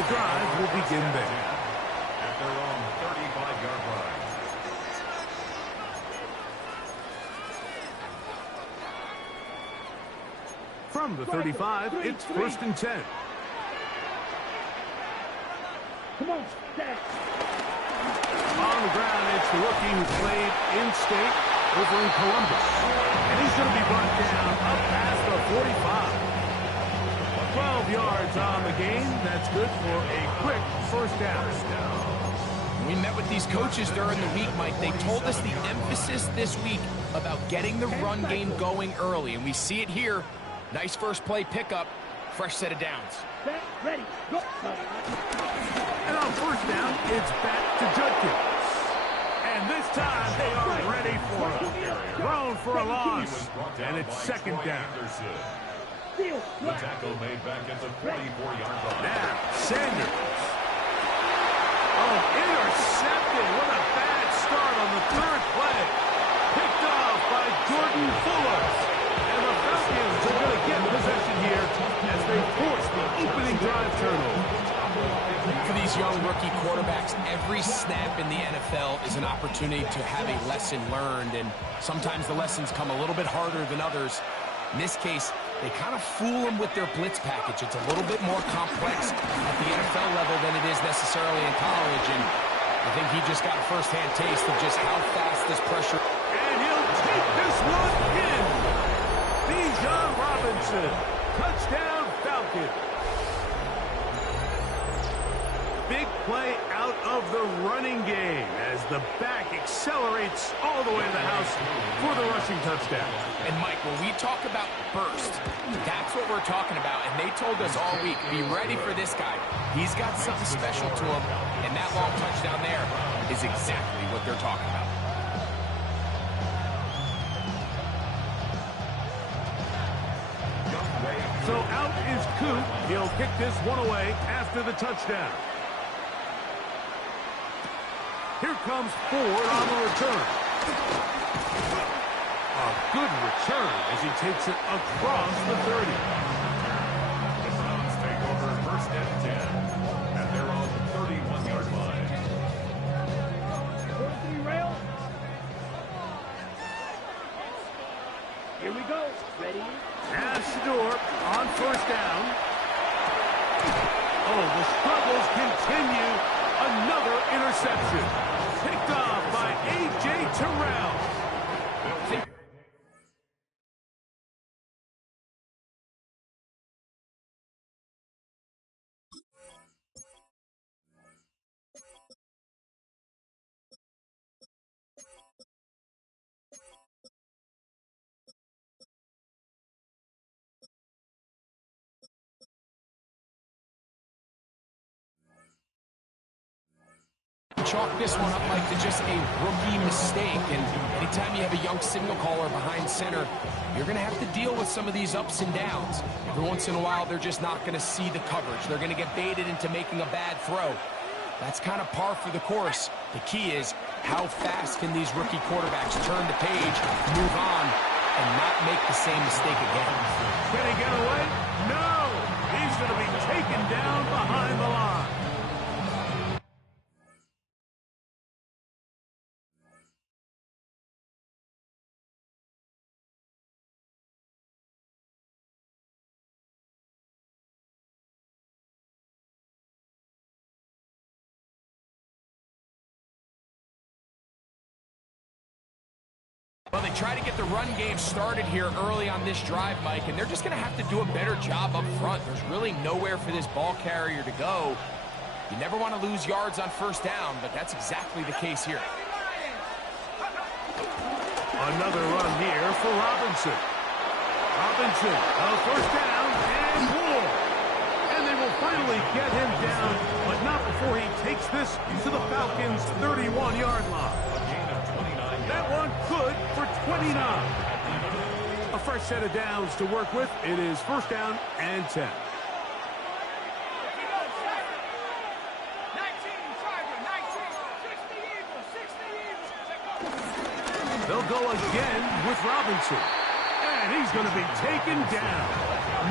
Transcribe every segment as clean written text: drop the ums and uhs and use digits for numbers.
the drive will begin there. At their own 35-yard line. From the 35, it's 1st and 10. Come on, Dad. On the ground, it's the rookie who played in-state over in Columbus. And he's going to be brought down up past the 45. 12 yards on the game. That's good for a quick first down. We met with these coaches during the week, Mike. They told us the emphasis this week about getting the run game going early, and we see it here. Nice first play pickup, fresh set of downs. Ready, go. And on first down, it's back to Judkins. And this time they are ready for it. Thrown for a loss. And it's 2nd down. The tackle made back at the 44-yard line. Now, Sanders. Oh, intercepted. What a bad start on the 3rd play. Picked off by Jordan Fuller. And the Falcons are going to get possession here as they force the opening drive turnover. For these young rookie quarterbacks, every snap in the NFL is an opportunity to have a lesson learned, and sometimes the lessons come a little bit harder than others. In this case, they kind of fool them with their blitz package. It's a little bit more complex at the NFL level than it is necessarily in college, and I think he just got a first-hand taste of just how fast this pressure. And he'll take this one in. Bijan Robinson, touchdown Falcons. Big play out of the running game as the back accelerates all the way to the house for the rushing touchdown. And Mike, when we talk about burst, that's what we're talking about. And they told us all week, be ready for this guy. He's got something special to him, and that long touchdown there is exactly what they're talking about. So out is Coop. He'll kick this one away after the touchdown. Here comes Ford on the return. A good return as he takes it across the 30. The Browns take over 1st and 10 at their own 31-yard line. Rail. Here we go. Ready? Now Shador on 1st down. Oh, the struggles continue. Another interception. Picked off by A.J. Terrell. Chalk this one up, Mike, to just a rookie mistake. And anytime you have a young signal caller behind center, you're going to have to deal with some of these ups and downs. Every once in a while, they're just not going to see the coverage. They're going to get baited into making a bad throw. That's kind of par for the course. The key is how fast can these rookie quarterbacks turn the page, move on, and not make the same mistake again. Can he get away? No! He's going to be taken down behind the line. Well, they try to get the run game started here early on this drive, Mike, and they're just going to have to do a better job up front. There's really nowhere for this ball carrier to go. You never want to lose yards on 1st down, but that's exactly the case here. Another run here for Robinson. Robinson, 1st down and more. And they will finally get him down, but not before he takes this to the Falcons' 31-yard line. That one good for 29. A fresh set of downs to work with. It is 1st down and 10. They'll go again with Robinson. And he's going to be taken down.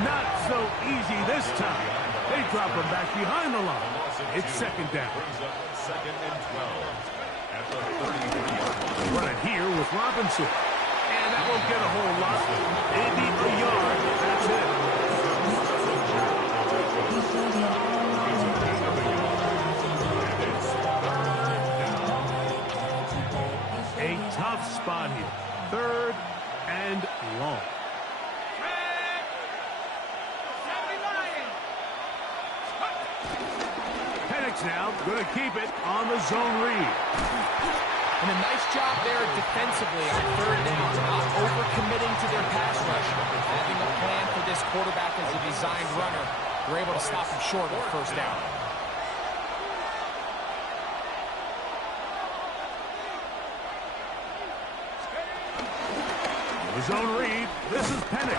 Not so easy this time. They drop him back behind the line. It's second down. Brings up second and 12 at the 33-yard line. Run it here with Robinson. And that won't get a whole lot. Maybe a yard. That's it. A tough spot here. Third and long. Penix now going to keep it on the zone read. And a nice job there defensively on third down, not overcommitting to their pass rush. Having a plan for this quarterback as a designed runner, they're able to stop him short of first down. The zone read. This is Penix.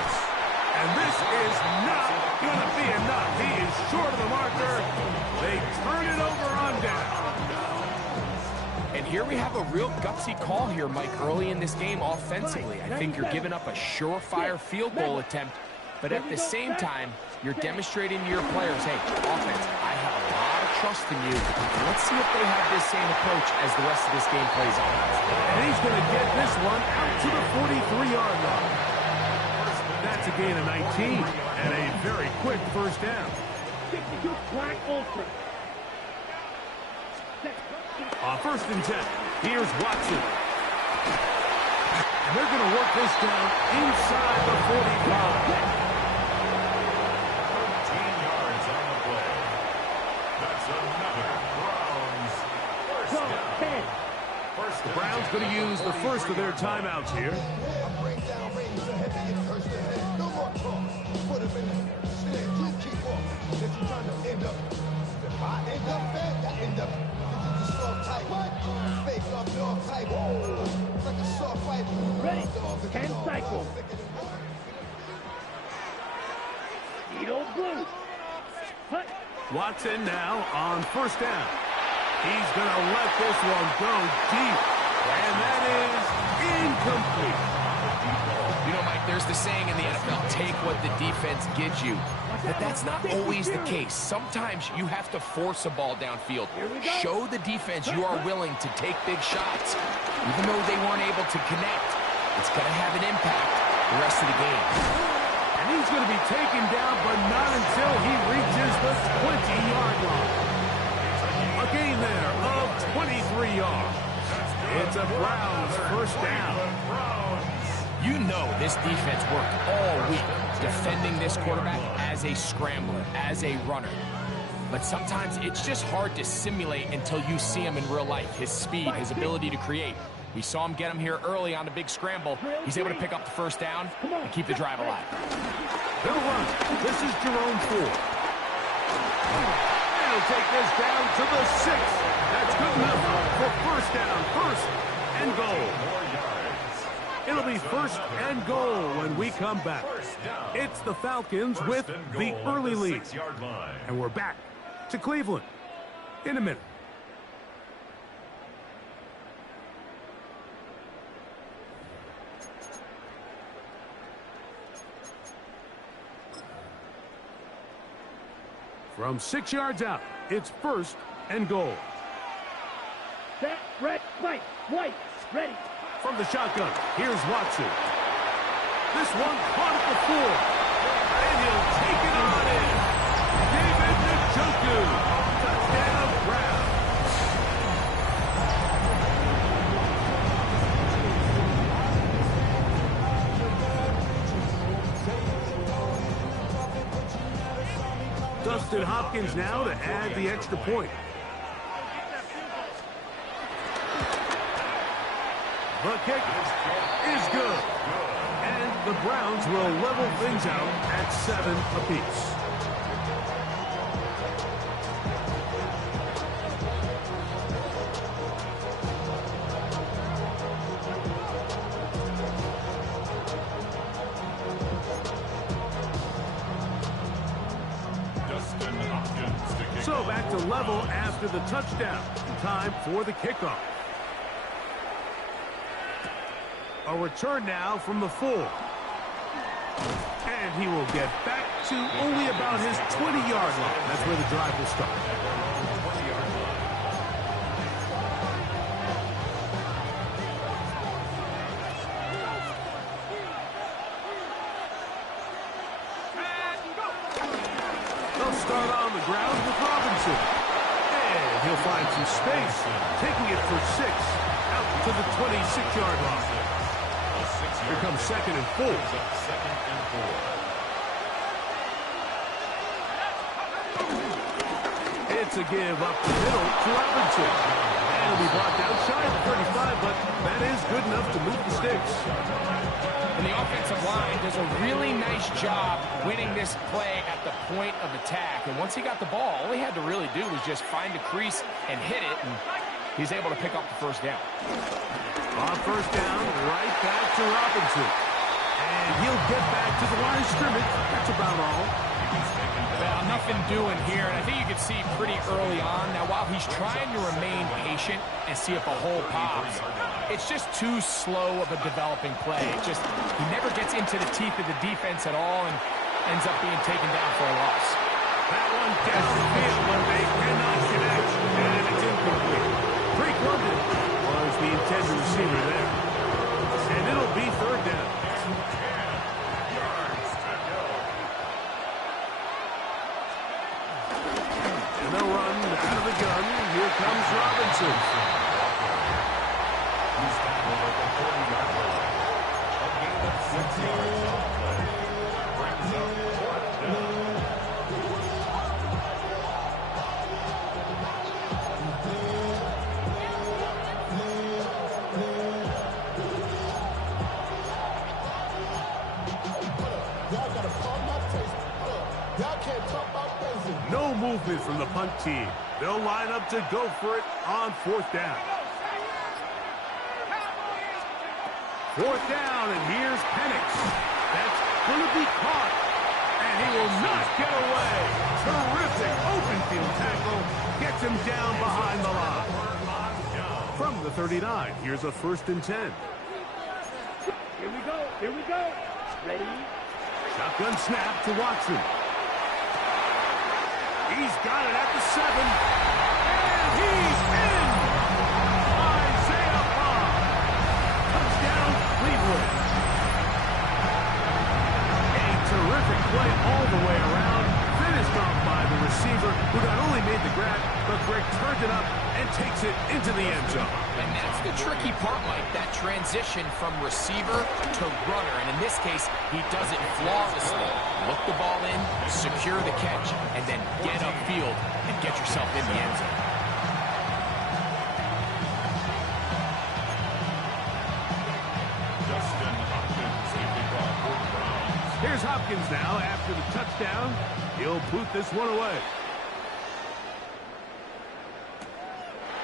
And this is not going to be enough. He is short of the marker. They turn it over on down. And here we have a real gutsy call here, Mike, early in this game offensively. I think you're giving up a surefire field goal attempt, but at the same time, you're demonstrating to your players, hey, offense, I have a lot of trust in you. Let's see if they have this same approach as the rest of this game plays out. And he's going to get this one out to the 43-yard line. That's a gain of 19 and a very quick first down. On first and 10, here's Watson. And they're going to work this down inside the 45. 13 yards on the play. That's another Browns first down. The Browns going to use the first of their timeouts here. Ready. 10 cycles. Edo blue. Hut. Watson now on first down. He's going to let this one go deep. And that is incomplete. You know, Mike, there's the saying in the NFL, take what the defense gives you. But that's not always the case. Sometimes you have to force a ball downfield. Show the defense you are willing to take big shots. Even though they weren't able to connect, it's going to have an impact the rest of the game. And he's going to be taken down, but not until he reaches the 20-yard line. A gain there of 23 yards. It's a Browns first down. You know this defense worked all week defending this quarterback as a scrambler, as a runner. But sometimes it's just hard to simulate until you see him in real life. His speed, his ability to create. We saw him get him here early on the big scramble. He's able to pick up the first down and keep the drive alive. They'll run. This is Jerome Ford. And he'll take this down to the 6. That's good enough for first down. First and goal. It'll be first and goal when we come back. It's the Falcons with the early lead. And we're back to Cleveland in a minute. From 6 yards out, it's first and goal. Set, red, white, ready. From the shotgun, here's Watson. This one caught at the 4. And he'll take it on in. David Njoku. Touchdown, Browns. Dustin Hopkins now to add the extra point. The kick is good. And the Browns will level things out at 7 apiece. So back to level after the touchdown. Time for the kickoff. A return now from the 4. And he will get back to only about his 20-yard line. That's where the drive will start. They'll start on the ground with Robinson. And he'll find some space, taking it for 6 out to the 26-yard line. Here comes 2nd and 4. It's a give up the middle to Robinson. And he'll be blocked outside the 35, but that is good enough to move the sticks. And the offensive line does a really nice job winning this play at the point of attack. And once he got the ball, all he had to really do was just find a crease and hit it, and he's able to pick up the first down. On first down, right back to Robinson. And he'll get back to the line of scrimmage. That's about all. Well, nothing doing here, and I think you can see pretty early on. Now, while he's trying to remain patient and see if a hole pops, it's just too slow of a developing play. He never gets into the teeth of the defense at all and ends up being taken down for a loss. That one downfield, but they cannot connect, and it's incomplete. Drake London was the intended receiver there. And it'll be 3rd down. And they'll run out of the gun. Here comes Robinson. He's tackled at the 40-yard line. A gain of 6 yards on the play. Brings up 4th down. No movement from the punt team. They'll line up to go for it on 4th down. 4th down, and here's Penix. That's going to be caught, and he will not get away. Terrific open field tackle. Gets him down behind the line. From the 39, here's a 1st and 10. Here we go. Here we go. Ready? Shotgun snap to Watson. He's got it at the 7. And he's in! Isaiah Bond. Touchdown, Cleveland. A terrific play all the way around. Finished off by the receiver, who not only made the grab, but Greg turned it up and takes it into the end zone. And that's the tricky part, Mike, that transition from receiver to runner. And in this case, he does it flawlessly. Look the ball in, secure the catch, and then get upfield and get yourself in the end zone. Justin Hopkins taking off for the Browns. Here's Hopkins now after the touchdown. He'll boot this one away.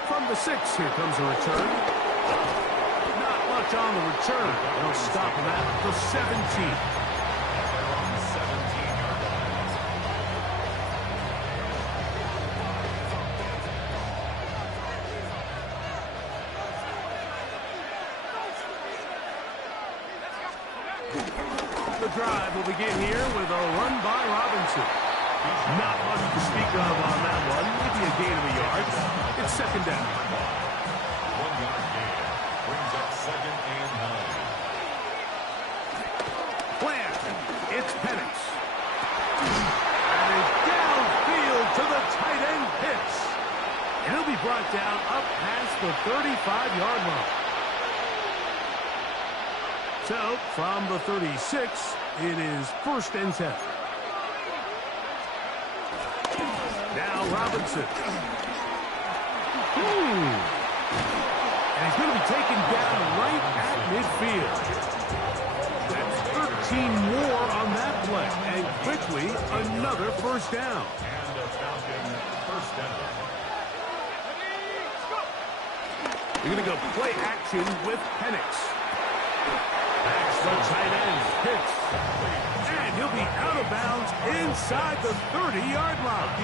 From the 6, here comes a return. Not much on the return. They'll stop him at the 17. The drive will begin here with a run by Robinson. Not much to speak of on that one. Maybe a gain of a yard. It's 2nd down. 1-yard gain. Brings up 2nd and 9. Plant. It's Penix. And a downfield to the tight end Pitts. And he'll be brought down up past the 35-yard line. So, from the 36, it is 1st and 10. Now Robinson. And he's going to be taken down right at midfield. That's 13 more on that play. And quickly, another 1st down. And a Falcon 1st down. You're going to go play action with Penix. That's the tight end, Pitts. And he'll be out of bounds inside the 30-yard line.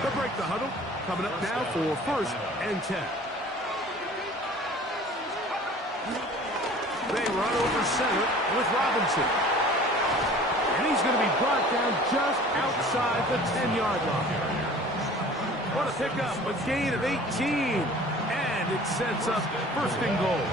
They'll break the huddle. Coming up now for 1st and 10. They run over center with Robinson. And he's going to be brought down just outside the 10-yard line. What a pickup, a gain of 18. And it sets up first and goal.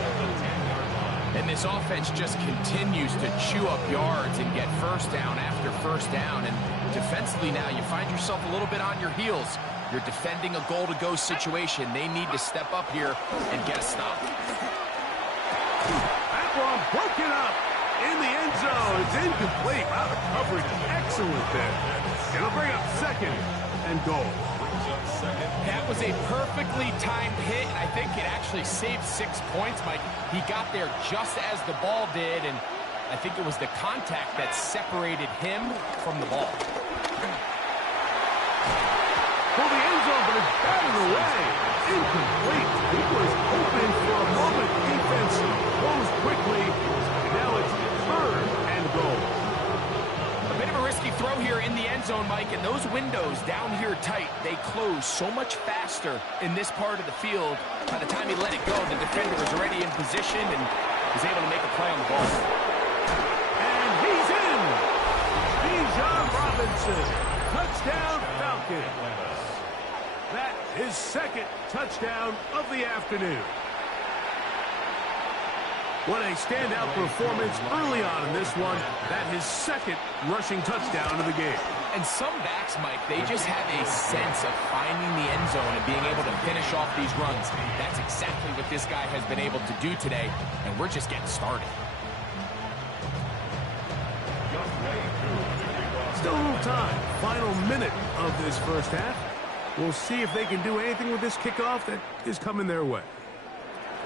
And this offense just continues to chew up yards and get first down after first down. And defensively now, you find yourself a little bit on your heels. You're defending a goal-to-go situation. They need to step up here and get a stop. That one broken up in the end zone. It's incomplete. Wow, the coverage is excellent there. It'll bring up second and goal. That was a perfectly timed hit, and I think it actually saved 6 points, Mike. He got there just as the ball did, and I think it was the contact that separated him from the ball. For the end zone, but it's batted away. Incomplete. He was open for a moment. Defense closed quickly. Now it's third and goal. A bit of a risky throw here in the end zone, Mike, and those windows down here tight, they close so much faster in this part of the field. By the time he let it go, the defender was already in position and was able to make a play on the ball. And he's in! Bijan Robinson. Touchdown, Falcons. That is second touchdown of the afternoon. What a standout performance early on in this one. That his second rushing touchdown of the game. And some backs, Mike, they just have a sense of finding the end zone and being able to finish off these runs. That's exactly what this guy has been able to do today, and we're just getting started. Still a little time. Final minute of this first half. We'll see if they can do anything with this kickoff that is coming their way.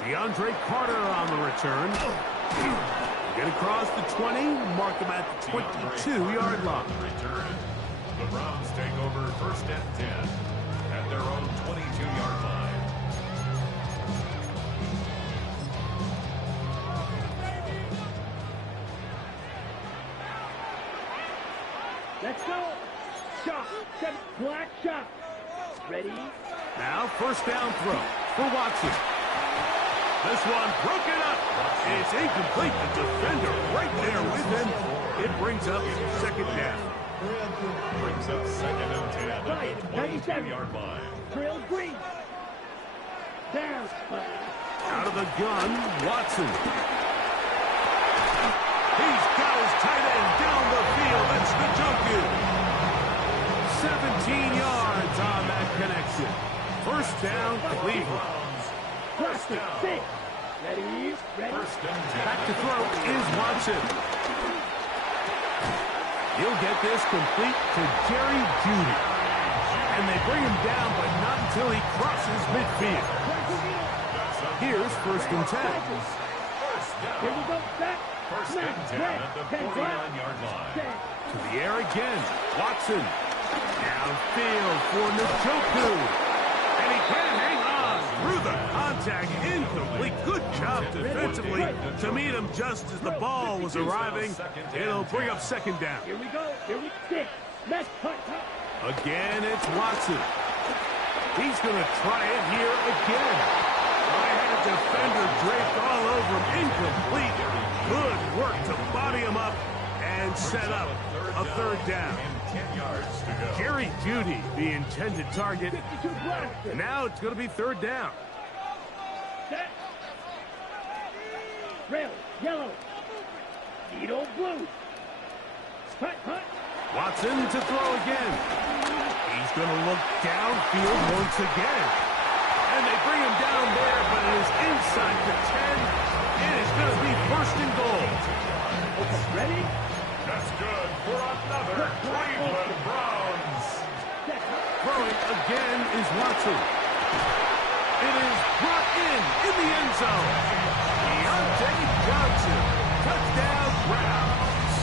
DeAndre Carter on the return. Get across the 20, mark them at the 22-yard line. The Browns take over first and 10 at their own 22-yard line. Let's go. Shot. Black shot. Ready? Now first down throw for Watson. This one broken up. It's incomplete. The defender right there with him. It brings up second down. Brings up second and 10 at the 22-yard line. Trail green. Down. Out of the gun, Watson. He's got his tight end down the field. It's the Njoku. 17 yards on that connection. First down, Cleveland. First down. Six. Ready? First and 10. Back to throw is Watson. He'll get this complete to Jerry Jeudy. And they bring him down, but not until he crosses midfield. Here's first and 10. Here we go. Back. First and 10 at the 49-yard line. To the air again. Watson. Downfield for Njoku. And he can't hang on through the contact. Incomplete. Good job defensively to meet him just as the ball was arriving. It'll bring up second down. Here we go. Here we stick. Let's punt. Again, it's Watson. He's going to try it here again. I had a defender draped all over him. Incomplete. Good work to body him up and set up a third down. 10 yards to go. Jerry Jeudy, the intended target. Now it's going to be third down. Set. Red, yellow. Needle blue. Punt. Watson to throw again. He's going to look downfield once again. And they bring him down there, but it is inside the 10. It is going to be first and goal. Okay, ready? That's good for another Cleveland Browns. Throwing again is Watson. It is brought in the end zone. Deontay Johnson. Touchdown, Browns.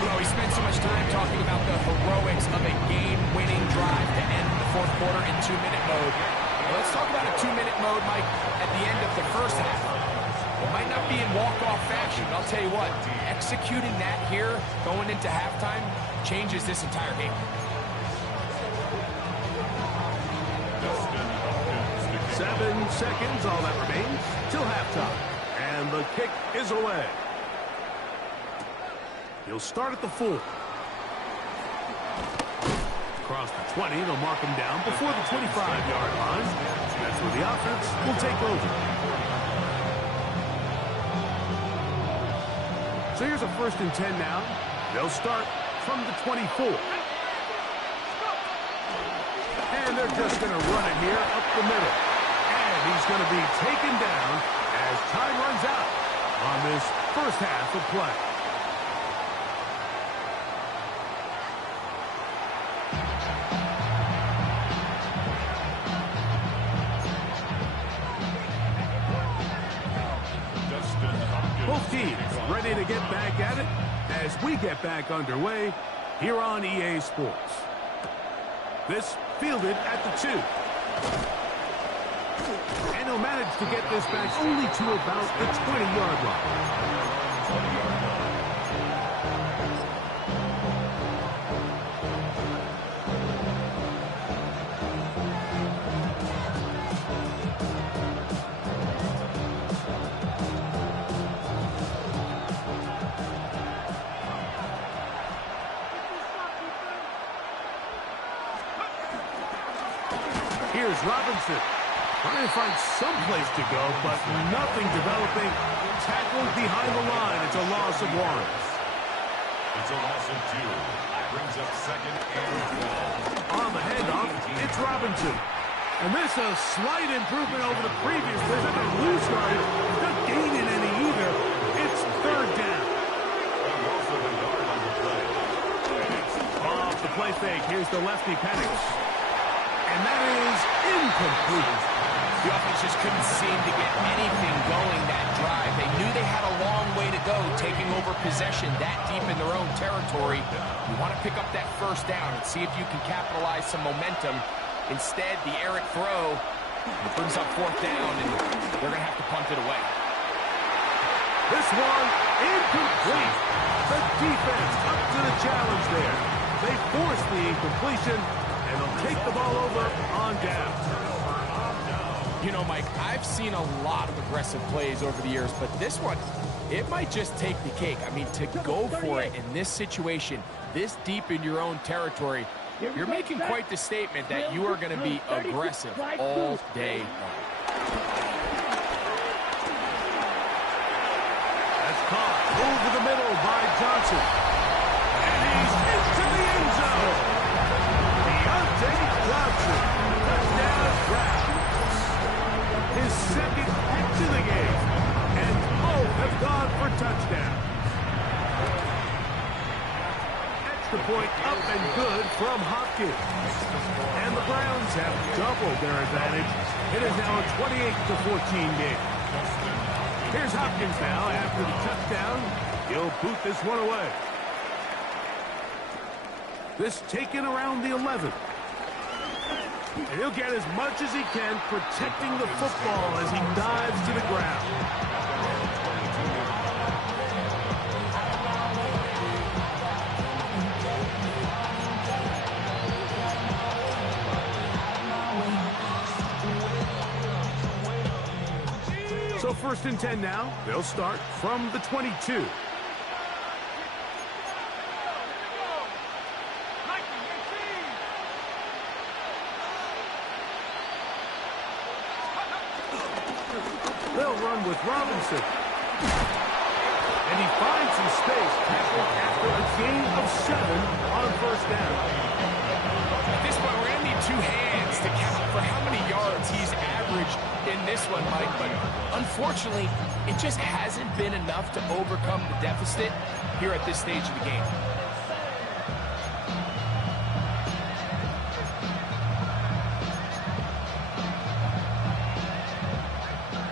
You know, we spent so much time talking about the heroics of a game-winning drive to end the fourth quarter in 2-minute mode. Well, let's talk about a 2-minute mode, Mike, at the end of the first half. It might not be in walk-off fashion, but I'll tell you what, executing that here, going into halftime, changes this entire game. 7 seconds, all that remains, till halftime. And the kick is away. He'll start at the 4. Across the 20, they'll mark him down before the 25-yard line. That's where the offense will take over. So here's a 1st and 10 now. They'll start from the 24. And they're just going to run it here up the middle. And he's going to be taken down as time runs out on this first half of play. Both teams ready to get back at it as we get back underway here on EA Sports. This fielded at the 2. And he'll manage to get this back only to about the 20-yard line. Here's Robinson. Trying to find some place to go, but nothing developing. Tackled behind the line. It's a loss of 1. It's a loss of 2. Brings up 2nd and 12. On the handoff, it's Robinson. And this a slight improvement over the previous play. They're going to lose yardage. Not gaining any either. It's 3rd down. Off the play fake. Here's the lefty Penix. And that is incomplete. The offense just couldn't seem to get anything going that drive. They knew they had a long way to go taking over possession that deep in their own territory. You want to pick up that 1st down and see if you can capitalize some momentum. Instead, the errant throw brings up 4th down, and they're going to have to punt it away. This one incomplete. The defense up to the challenge there. They force the incompletion, and they'll take the ball over on down. You know, Mike, I've seen a lot of aggressive plays over the years, but this one, it might just take the cake. I mean, to go for it in this situation, this deep in your own territory, you're making quite the statement that you are going to be aggressive all day long. That's caught over the middle by Johnson. And he's into the end zone. Deontay Johnson. Touchdown Browns. His 2nd catch of the game. And both have gone for touchdown. Extra point up and good from Hopkins. And the Browns have doubled their advantage. It is now a 28-14 game. Here's Hopkins now after the touchdown. He'll boot this one away. This taken around the 11. And he'll get as much as he can protecting the football as he dives to the ground. So 1st and 10 now. They'll start from the 22. They'll run with Robinson. And he finds some space, tackled after a gain of 7 on 1st down. At this point, we're going to need 2 hands to count for how many yards he's averaged in this one, Mike. But unfortunately, it just hasn't been enough to overcome the deficit here at this stage of the game.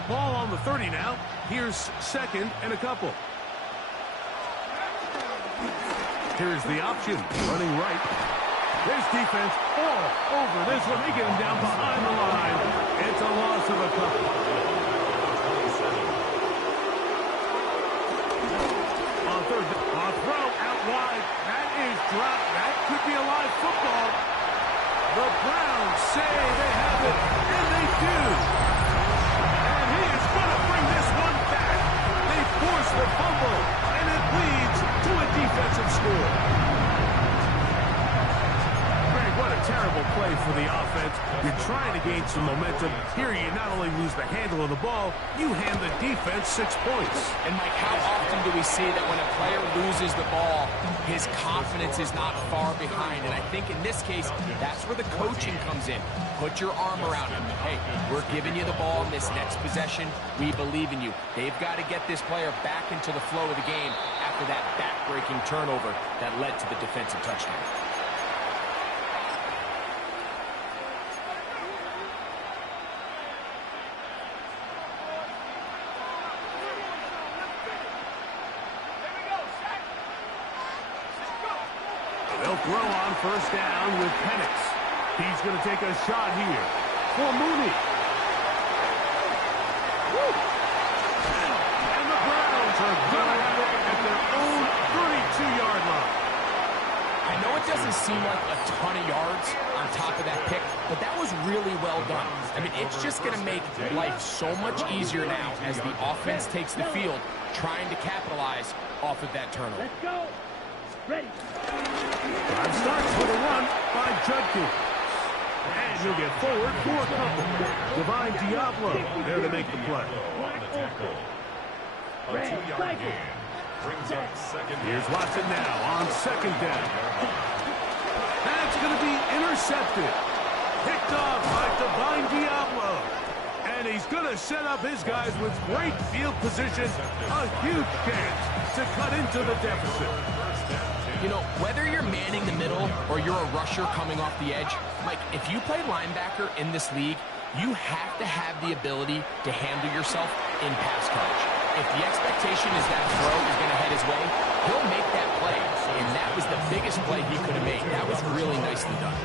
Ball on the 30 now. Here's 2nd and a couple. Here's the option, running right. There's defense all over this one. They get him down behind the line. It's a loss of a couple. On 3rd, a throw out wide. That is dropped. That could be a live football. The Browns say they have it, and they do. And he is going to bring this one back. They force the fumble, and it leads to a defensive score. Greg, what a terrible play for the offense. You're trying to gain some momentum. Here you not only lose the handle of the ball, you hand the defense 6 points. And Mike, how often do we see that when a player loses the ball, his confidence is not far behind? And I think in this case, that's where the coaching comes in. Put your arm around him. Hey, we're giving you the ball in this next possession. We believe in you. They've got to get this player back into the flow of the game after that back-breaking turnover that led to the defensive touchdown. They'll throw on first down with Penix. He's going to take a shot here for Mooney. Woo! And the Browns are going to have it at their own 32-yard line. I know it doesn't seem like a ton of yards on top of that pick, but that was really well done. I mean, it's just going to make life so much easier now as the offense takes the field, trying to capitalize off of that turnover. Let's go. Ready. Drive starts with a run by Judkins. And he'll get forward for a couple. Divine Diablo there to make the play. A 2-yard gain brings up second. Here's Watson now on second down. That's going to be intercepted. Picked off by Divine Diablo. And he's going to set up his guys with great field position. A huge chance to cut into the deficit. You know, whether you're manning the middle or you're a rusher coming off the edge, Mike, if you play linebacker in this league, you have to have the ability to handle yourself in pass coverage. If the expectation is that a throw is going to head his way, he'll make that play. And that was the biggest play he could have made. That was really nicely done.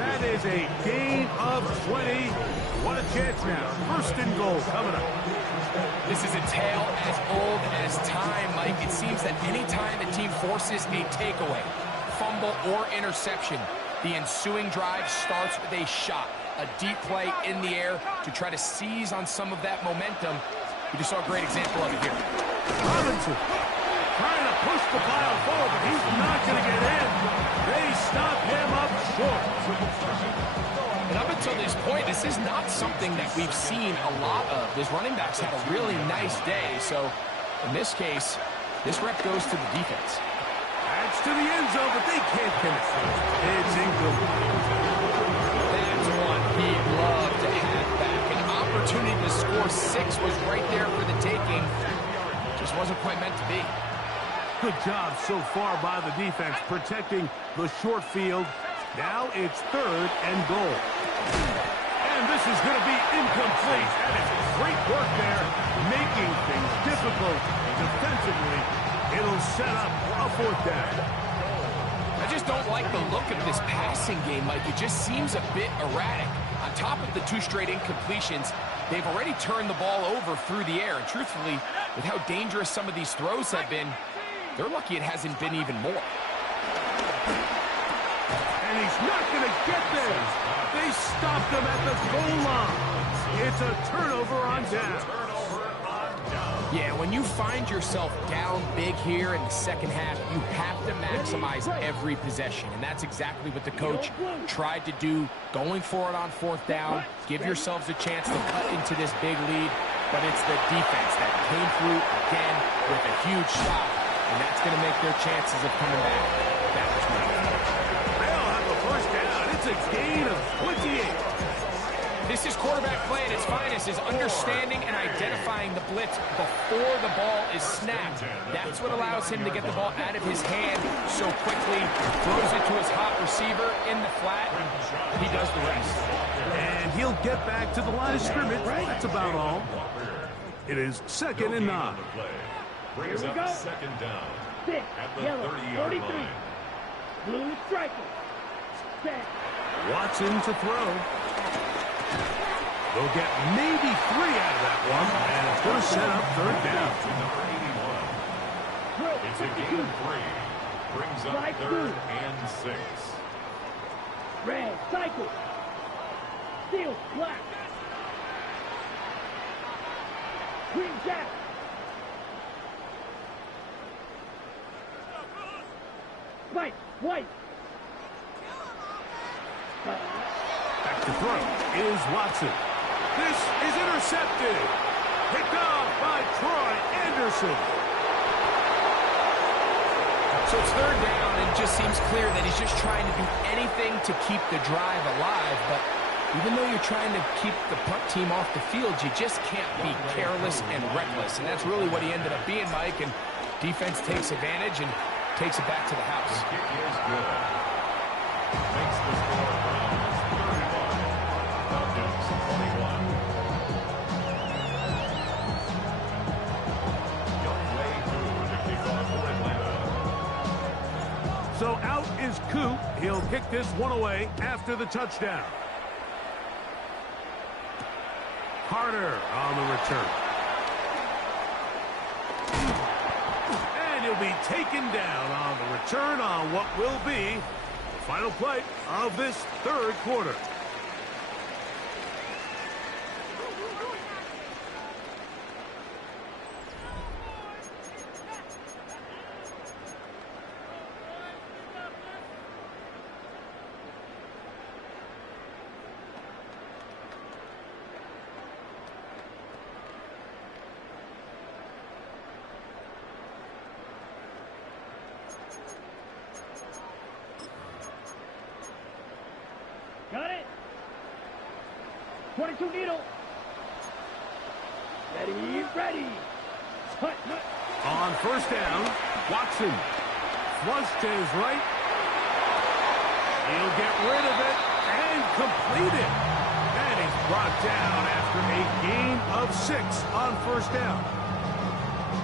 That is a gain of 20. What a chance now. First and goal coming up. This is a tale as old as time, Mike. It seems that any time the team forces a takeaway, fumble, or interception, the ensuing drive starts with a shot, a deep play in the air to try to seize on some of that momentum. We just saw a great example of it here. Robinson trying to push the pile forward, but he's not going to get in. They stop him up short. And up until this point, this is not something that we've seen a lot of. These running backs have a really nice day. So in this case, this rep goes to the defense. That's to the end zone, but they can't finish. It's incomplete. That's one he'd love to have back. An opportunity to score 6 was right there for the taking. Just wasn't quite meant to be. Good job so far by the defense protecting the short field. Now it's 3rd and goal. And this is going to be incomplete. That is great work there, making things difficult defensively. It'll set up a 4th down. I just don't like the look of this passing game, Mike. It just seems a bit erratic. On top of the 2 straight incompletions, they've already turned the ball over through the air. And truthfully, with how dangerous some of these throws have been, they're lucky it hasn't been even more. And he's not going to get there. They stopped him at the goal line. It's a turnover on down. Yeah, when you find yourself down big here in the second half, you have to maximize every possession. And that's exactly what the coach tried to do, going for it on 4th down. Give yourselves a chance to cut into this big lead. But it's the defense that came through again with a huge stop. And that's going to make their chances of coming back that much more difficult. They'll have the first down. It's a gain of 28. This is quarterback play at its finest, is understanding and identifying the blitz before the ball is snapped. That's what allows him to get the ball out of his hand so quickly, throws it to his hot receiver in the flat. He does the rest. And he'll get back to the line of scrimmage. That's about all. It is 2nd and 9. Brings up 2nd down 6, at the yellow, 30-yard 33. line. Blue striker. Set. Watson to throw. They'll get maybe 3 out of that one, and it's going to set up 3rd down. To number 81. It's a gain of 3. Brings up 3rd and 6. Red cycle. Steel black. Green jack. Spike. White. Back to throw is Watson. This is intercepted. Picked off by Troy Anderson. So it's third down, and it just seems clear that he's just trying to do anything to keep the drive alive. But even though you're trying to keep the punt team off the field, you just can't be careless and reckless. And that's really what he ended up being, Mike. And defense takes advantage and takes it back to the house. The kick is good. Makes the score Browns 31. Falcons 21. Young way through the kickoff for Atlanta. So out is Coop. He'll kick this one away after the touchdown. Carter on the return. And he'll be taken down on the return on what will be the final play of this third quarter. Got it. 22 needle. Ready. Hut. On first down, Watson flush to his right. He'll get rid of it and complete it. And he's brought down after a gain of 6 on first down.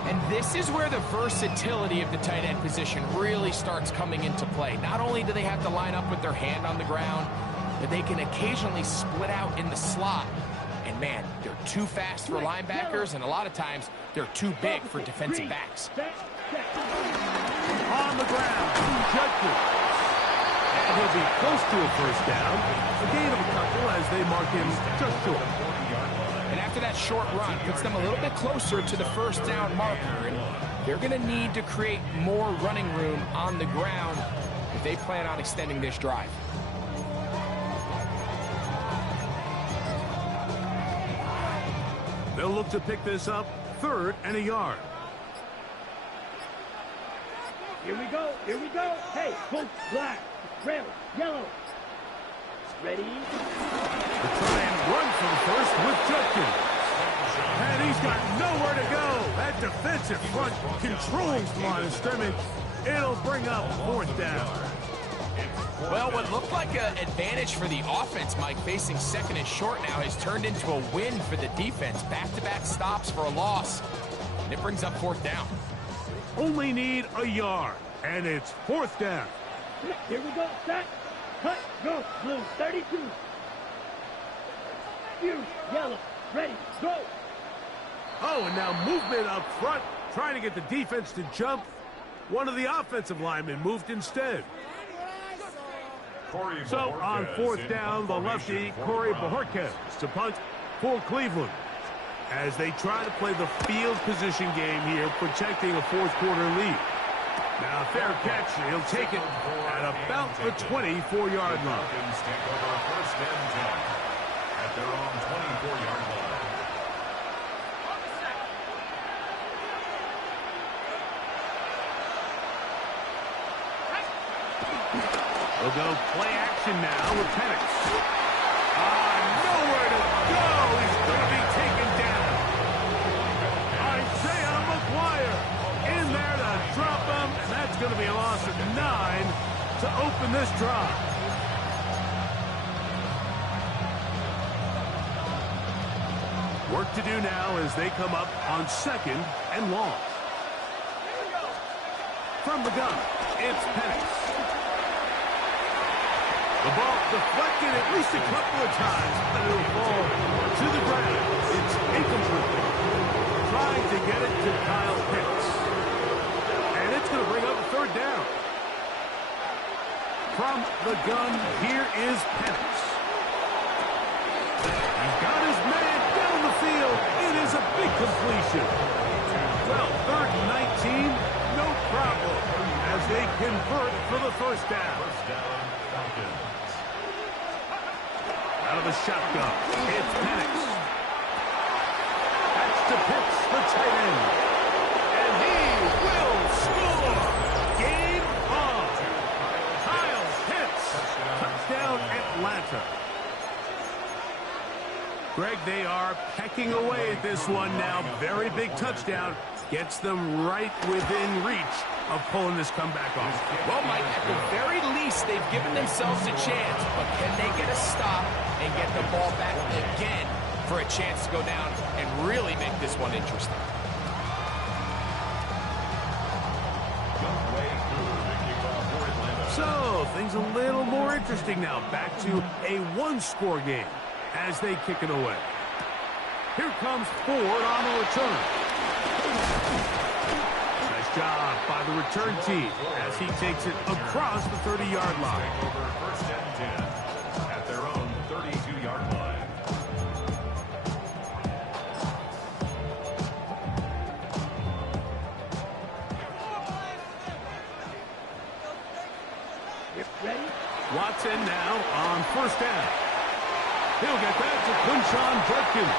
And this is where the versatility of the tight end position really starts coming into play. Not only do they have to line up with their hand on the ground, but they can occasionally split out in the slot. And man, they're too fast for linebackers, and a lot of times they're too big for defensive backs. On the ground, Judkins. And he'll be close to a first down. A gain of a couple as they mark him just short. And after that short run, puts them a little bit closer to the first down marker. And they're going to need to create more running room on the ground if they plan on extending this drive. They'll look to pick this up 3rd and a yard. Here we go. Hey, both black, red, yellow. Ready. To try and run from first with Judkins. And he's got nowhere to go. That defensive front controls the line of scrimmage. It'll bring up 4th down. Well, what looked like an advantage for the offense, Mike, facing 2nd and short now, has turned into a win for the defense. Back-to-back stops for a loss. And it brings up 4th down. Only need a yard, and it's 4th down. Here we go. Set. Cut. Go. Blue. 32. Fuse. Yellow. Ready. Go. Oh, and now movement up front, trying to get the defense to jump. One of the offensive linemen moved instead. So on 4th down, the lefty, Corey Bojorquez, to punt for Cleveland. As they try to play the field position game here, protecting a 4th quarter lead. Now, fair catch. He'll take it at about the 24-yard line. Take over 1st and 10 at their own 24-yard line. We'll go play action now with Penix. Nowhere to go. He's going to be taken down. Isaiah McGuire in there to drop him, and that's going to be a loss of 9 to open this drive. Work to do now as they come up on 2nd and long. From the gun, it's Penix. The ball deflected at least a couple of times, but it'll fall to the ground. It's incomplete. Trying to get it to Kyle Pitts. And it's going to bring up a 3rd down. From the gun, here is Penix. He's got his man down the field. It is a big completion. Well, 3rd and 19, no problem, as they convert for the first down. First down, Falcons. Out of the shotgun, it's Penix. That's to Pitts, the tight end. And he will score. Game on. Kyle Pitts. Touchdown, Atlanta. Greg, they are pecking away at this one now. Very big touchdown. Gets them right within reach of pulling this comeback off. Well, Mike, at the very least, they've given themselves a chance. But can they get a stop and get the ball back again for a chance to go down and really make this one interesting? So, things a little more interesting now. Back to a one-score game as they kick it away. Here comes Ford on the return. Nice job by the return team as he takes it across the 30-yard line. Over first and 10 at their own 32-yard line. Ready? Watson now on first down. He'll get that to Quinshon Judkins.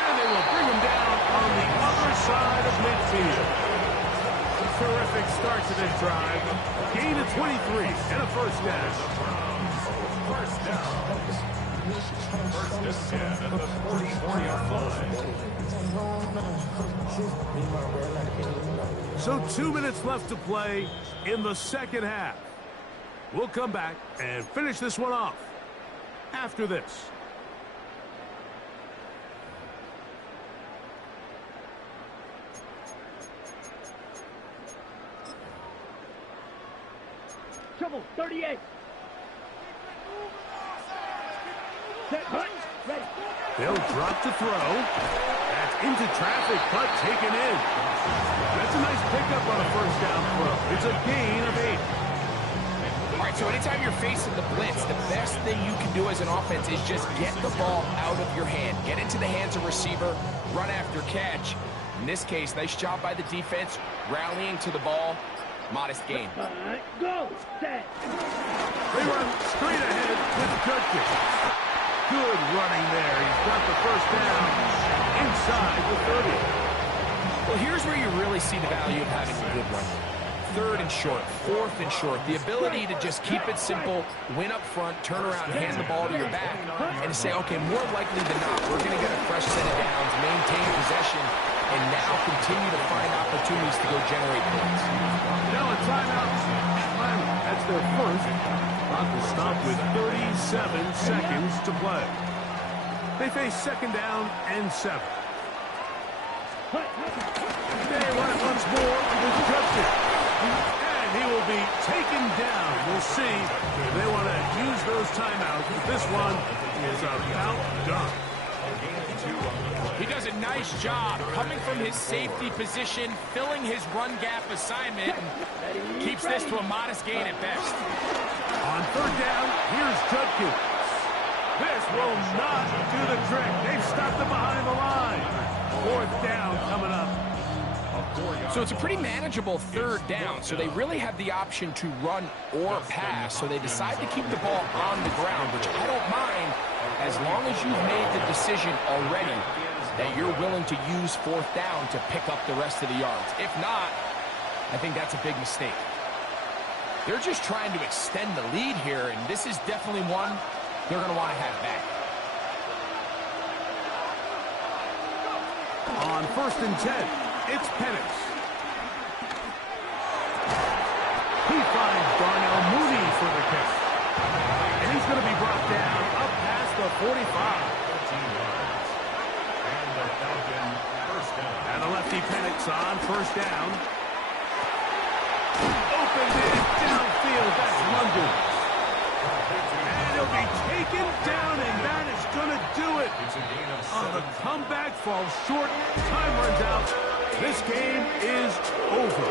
And they will bring him down on the other side of midfield. Terrific start to this drive. Gain of 23 and a first down. First down. First and 10 at the 44-yard line. So 2 minutes left to play in the second half. We'll come back and finish this one off after this. Trouble, 38. Set, right, ready. They'll drop to throw. That's into traffic, but taken in. That's a nice pickup on a first down throw. It's a gain of 8. All right, so anytime you're facing the blitz, the best thing you can do as an offense is just get the ball out of your hand. Get into the hands of receiver, run after catch. In this case, nice job by the defense, rallying to the ball. Modest gain. All right, go, set. They run straight ahead with Judkins. Good running there. He's got the first down inside the 30. Well, here's where you really see the value of having a good run. Third and short, fourth and short. The ability to just keep it simple, win up front, turn around, hand the ball to your back, and to say, okay, more likely than not, we're going to get a fresh set of downs, maintain possession, and now continue to find opportunities to go generate points. Now a timeout. That's their first. Clock will stop with 37 seconds to play. They face second down and 7. They run it once more with Judkins. And he will be taken down. We'll see if they want to use those timeouts. But this one is about done. He does a nice job coming from his safety position, filling his run gap assignment, and keeps this to a modest gain at best. On third down, here's Judkins. This will not do the trick. They've stopped him behind the line. Fourth down coming up. So it's a pretty manageable third down, so they really have the option to run or pass, so they decide to keep the ball on the ground, which I don't mind as long as you've made the decision already that you're willing to use fourth down to pick up the rest of the yards. If not, I think that's a big mistake. They're just trying to extend the lead here, and this is definitely one they're going to want to have back. On first and 10, it's Penix. He finds Darnell Mooney for the catch. And he's going to be brought down up past the 45. And the lefty Penix on first down. Opened it downfield. That's London. And he'll be taken down, and that is going to do it. The comeback falls short. Time runs out. This game is over.